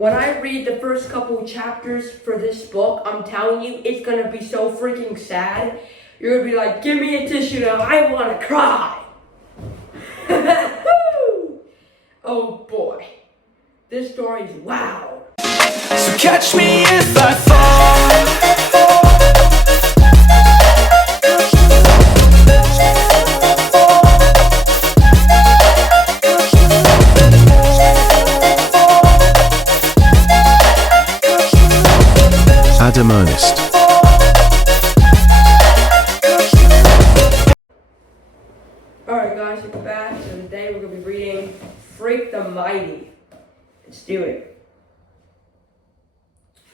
When I read the first couple of chapters for this book, I'm telling you, it's gonna be so freaking sad. You're gonna be like, give me a tissue now, I wanna cry. Oh boy, this story is wow. So catch me if I fall. Adam Ernest. Alright guys, we're back. So today we're going to be reading Freak the Mighty. Let's do it.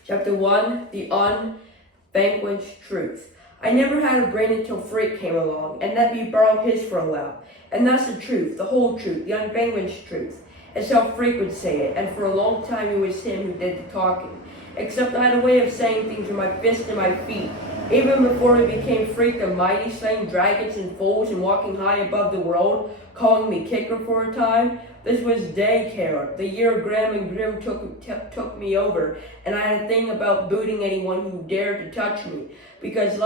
Chapter 1, The Unvanquished Truth. I never had a brain until Freak came along and let me borrow his for a while. And that's the truth, the whole truth, the unvanquished truth. It's how Freak would say it, and for a long time it was him who did the talking. Except I had a way of saying things with my fists and my feet. Even before he became Freak the Mighty, slaying dragons and foes and walking high above the world, calling me Kicker for a time. This was daycare, the year Graham and Grimm took me over, and I had a thing about booting anyone who dared to touch me, because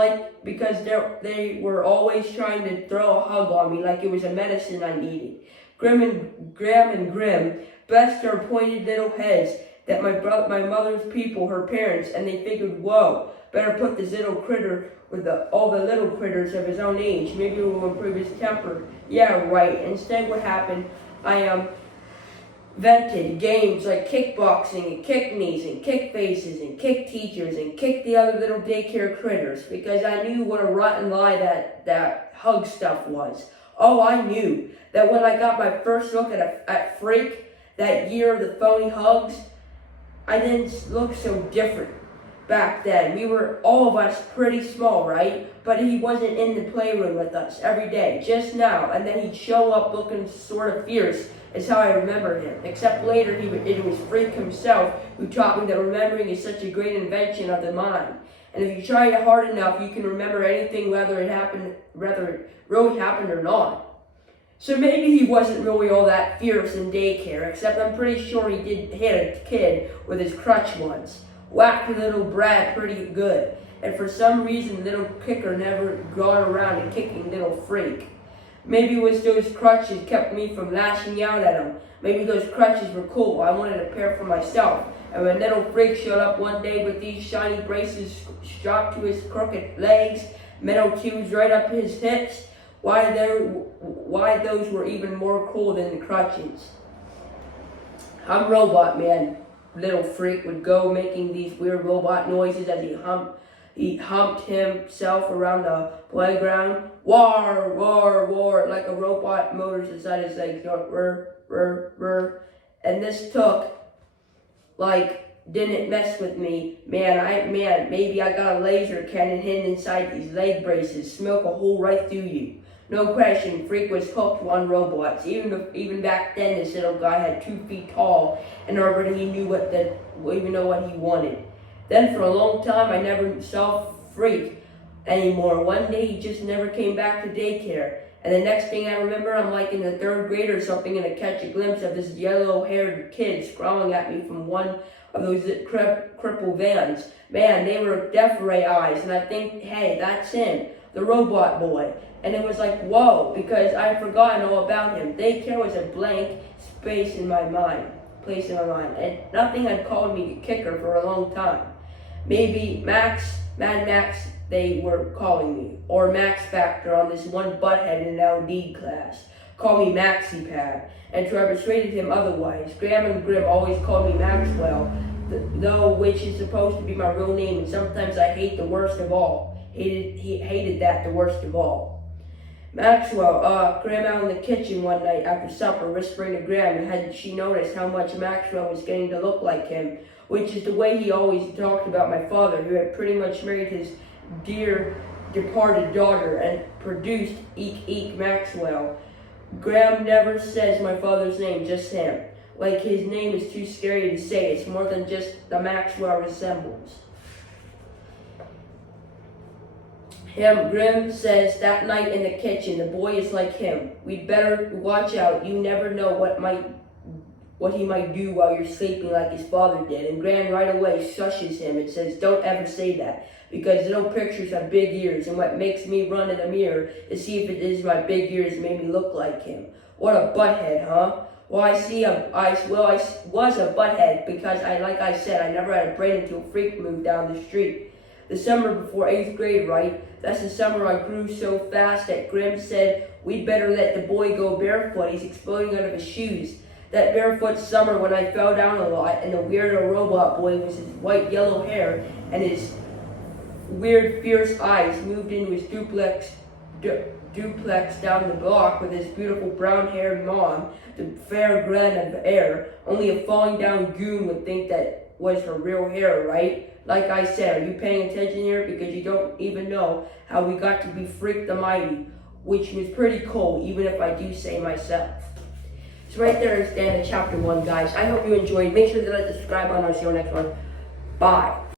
they were always trying to throw a hug on me like it was a medicine I needed. Graham and Grimm blessed their pointed little heads that my mother's people, her parents, and they figured, whoa, better put this little critter with all the little critters of his own age. Maybe it will improve his temper. Yeah, right. Instead, what happened, I invented games like kickboxing and kick knees and kick faces and kick teachers and kick the other little daycare critters because I knew what a rotten lie that hug stuff was. Oh, I knew that when I got my first look at Freak, that year of the phony hugs, I didn't look so different back then. We were, all of us, pretty small, right? But he wasn't in the playroom with us every day, just now. And then he'd show up looking sort of fierce, is how I remember him. Except later, it was Freak himself who taught me that remembering is such a great invention of the mind. And if you try it hard enough, you can remember anything, whether it really happened or not. So maybe he wasn't really all that fierce in daycare, except I'm pretty sure he did hit a kid with his crutch once. Whacked little Brad pretty good, and for some reason little Kicker never got around to kicking little Freak. Maybe it was those crutches kept me from lashing out at him. Maybe those crutches were cool. I wanted a pair for myself. And when little Freak showed up one day with these shiny braces strapped to his crooked legs, metal tubes right up his hips, why those were even more cool than the crutches. I'm Robot Man. Little Freak would go making these weird robot noises as he humped himself around the playground. War, war, war, like a robot motors inside his legs going rrr, rrr, rrr. And this didn't mess with me. Maybe I got a laser cannon hidden inside these leg braces. Smoke a hole right through you. No question, Freak was hooked on robots. Even back then, this little guy had 2 feet tall, and already he knew even know what he wanted. Then for a long time, I never saw Freak anymore. One day, he just never came back to daycare. And the next thing I remember, I'm like in the 3rd grade or something, and I catch a glimpse of this yellow-haired kid scrawling at me from one of those crippled vans. Man, they were death ray eyes, and I think, hey, that's him, the robot boy. And it was like, whoa, because I'd forgotten all about him. Daycare was a blank place in my mind. And nothing had called me Kicker for a long time. Maybe Mad Max, they were calling me. Or Max Factor on this one butthead in an LD class. Call me Maxi Pad. And to have persuaded him otherwise. Graham and Grimm always called me Maxwell, though which is supposed to be my real name. And sometimes I hate the worst of all. Hated that the worst of all. Maxwell, Graham out in the kitchen one night after supper, whispering to Graham, had she noticed how much Maxwell was getting to look like him, which is the way he always talked about my father, who had pretty much married his dear departed daughter and produced Eek Maxwell. Graham never says my father's name, just him. Like his name is too scary to say. It's more than just the Maxwell resembles. Grimm says that night in the kitchen, the boy is like him. We'd better watch out. You never know what what he might do while you're sleeping like his father did. And Gran right away shushes him and says, don't ever say that, because little pictures have big ears, and what makes me run in the mirror is see if it is my big ears made me look like him. What a butthead, huh? Well, I was a butthead because like I said, I never had a brain until Freak moved down the street. The summer before 8th grade, right? That's the summer I grew so fast that Grim said we'd better let the boy go barefoot. He's exploding out of his shoes. That barefoot summer when I fell down a lot, and the weirdo robot boy with his white yellow hair and his weird fierce eyes moved into his duplex down the block with his beautiful brown-haired mom, the fair Gren of air. Only a falling down goon would think that was her real hair, right? Like I said, are you paying attention here? Because you don't even know how we got to be Freak the Mighty, which was pretty cool, even if I do say myself. So right there is the end of chapter 1, guys. I hope you enjoyed. Make sure to hit the subscribe button. I'll see you on the next one. Bye.